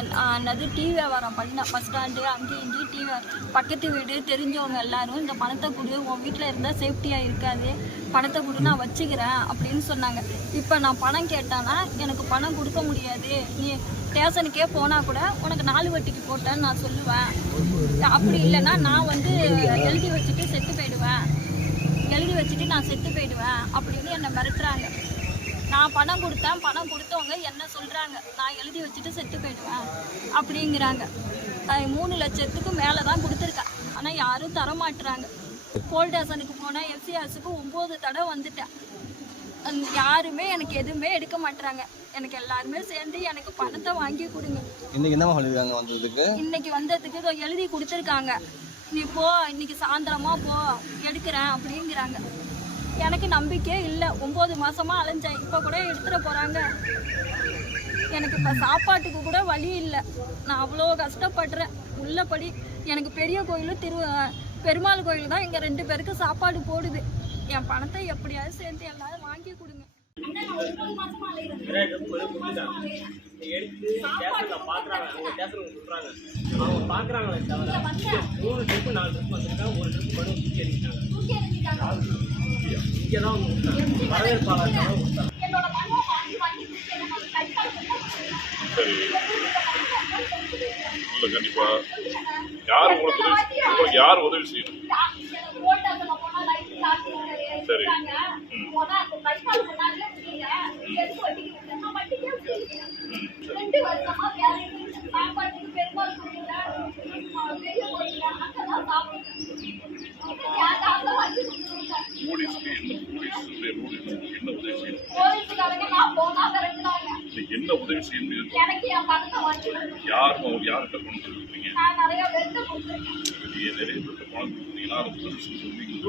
சொன்னாங்க bus stand அங்கேயும் இங்கேயும் டீ பக்கத்து வீடு தெரிஞ்சவங்க எல்லாரும் இந்த பணத்தை கொடு உன் வீட்டில் இருந்தால் சேஃப்டியாக இருக்காது. பணத்தை கொடு நான் வச்சுக்கிறேன் அப்படின்னு சொன்னாங்க. இப்போ நான் பணம் கேட்டானா எனக்கு பணம் கொடுக்க முடியாது. நீ ஸ்டேஷனுக்கே போனால் கூட உனக்கு நாலு வட்டிக்கு போட்டேன்னு நான் சொல்லுவேன். அப்படி இல்லைன்னா நான் வந்து எழுதி வச்சுட்டு செத்து போயிடுவேன். எழுதி வச்சுட்டு நான் செத்து போயிடுவேன் அப்படின்னு என்னை மிரட்டுறாங்க. நான் பணம் கொடுத்தேன் பணம் கொடுத்தவங்க என்ன சொல்கிறாங்க நான் எழுதி வச்சுட்டு செத்து போயிடுவேன் அப்படிங்கிறாங்க. மூணு லட்சத்துக்கு மேலே தான் கொடுத்துருக்கேன் ஆனால் யாரும் தர மாட்டுறாங்க போல் ஸ்டேஷனுக்கு போனேன் எஃப்சிஆர்ஸுக்கு ஒம்பது தடவை வந்துட்டேன். யாருமே எனக்கு எதுவுமே எடுக்க மாட்டுறாங்க எனக்கு எல்லாருமே சேர்ந்து எனக்கு பணத்தை வாங்கி கொடுங்க. இன்னைக்கு சொல்லியிருக்காங்க வந்ததுக்கு? இன்னைக்கு வந்ததுக்கு எழுதி கொடுத்துருக்காங்க. நீ போ இன்னைக்கு சாயந்தரமா போ எடுக்கிறேன் அப்படிங்கிறாங்க. எனக்கு நம்பிக்கையே இல்லை. ஒம்பது மாசமா அலைஞ்சேன். இப்போ கூட எடுத்துகிட்டு போறாங்க. எனக்கு இப்போ சாப்பாட்டுக்கு கூட வழி இல்லை. நான் அவ்வளோ கஷ்டப்படுறேன். உள்ளபடி எனக்கு பெரிய கோயிலும் திரு பெருமாள் கோயில் தான் எங்கள் ரெண்டு பேருக்கு சாப்பாடு போடுது. என் பணத்தை எப்படியாவது சேர்த்து எல்லாரும் வாங்கி கொடுங்க. எடுத்து ஸ்டேஷன்ல பாக்குறாங்க அவங்க ஸ்டேஷனுக்கு சொல்றாங்க. அவங்க பாக்குறாங்களே தவிர மூணு ட்ரிப்பு நாலு ட்ரிப் வந்திருக்காங்க ஒரு ட்ரிப் மட்டும் தூக்கி அடிக்கிட்டாங்க இங்கே தான் வந்து விட்டாங்க வரவேற்பாளர் தான் விட்டாங்க சரி. இல்லை கண்டிப்பா. யார் உங்களுக்கு உதவி உங்களுக்கு யார் உதவி செய்யணும்? சரி. ம். பணத்தை வாங்கி கொடுக்கணும். யாரும் அவங்க யார்கிட்ட கொண்டு சொல்லிருக்கீங்க நிறைய பேருக்கு பணம் கொடுத்தீங்கன்னா அதை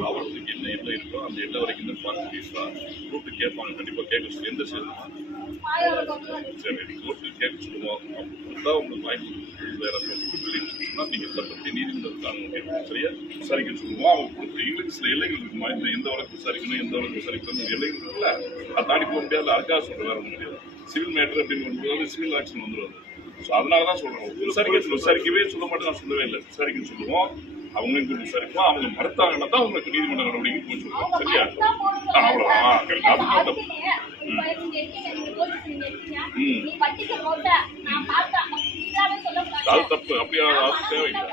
அவர்களுக்கு என்ன என்ன இருக்கோ அந்த எல்லை வரைக்கும் தான் பார்த்து கூப்பிட்டு கேட்பாங்க கண்டிப்பாக கேட்க சொல்லி எந்த சேர்ந்து சரி நீங்கள் கோர்ட்டில் கேட்க சொல்லுவோம் அப்போ உங்களுக்கு வாய்ப்பு வேற சொன்னால் நீங்கள் சட்டப்படி நீதிமன்றத்தாங்க கேட்போம் சரியா விசாரிக்க சொல்லுவோம் அவங்க கொடுத்து எங்களுக்கு சில எல்லைகள் இருக்குமா இந்த எந்த வழக்கு விசாரிக்கணும் எந்த வழக்கு விசாரிக்கணும் எல்லைகள் இருக்குல்ல அதை தாண்டி போக முடியாது அதுக்காக சொல்ற வேற ஒண்ணும் முடியாது சிவில் மேட்டர் அப்படின்னு வரும்போது சிவில் ஆக்ஷன் வந்துடும் ஸோ அதனால தான் சொல்கிறோம் விசாரிக்க சொல்ல விசாரிக்கவே சொல்ல மாட்டேன் நான் சொல்லவே இல்லை விசாரிக்கன்னு சொல்லுவோம் அவங்களுக்கு விசாரிப்போம் அவங்க மறுத்தாங்கன்னா தான் உங்களுக்கு நீதிமன்ற நடவடிக்கை போய் சொல்லுவோம் சரியா தான் போடுங்க. ஆ, அவ்வளோதான் கரெக்ட் அது தப்பு. அப்படியா? அது தேவையில்லை.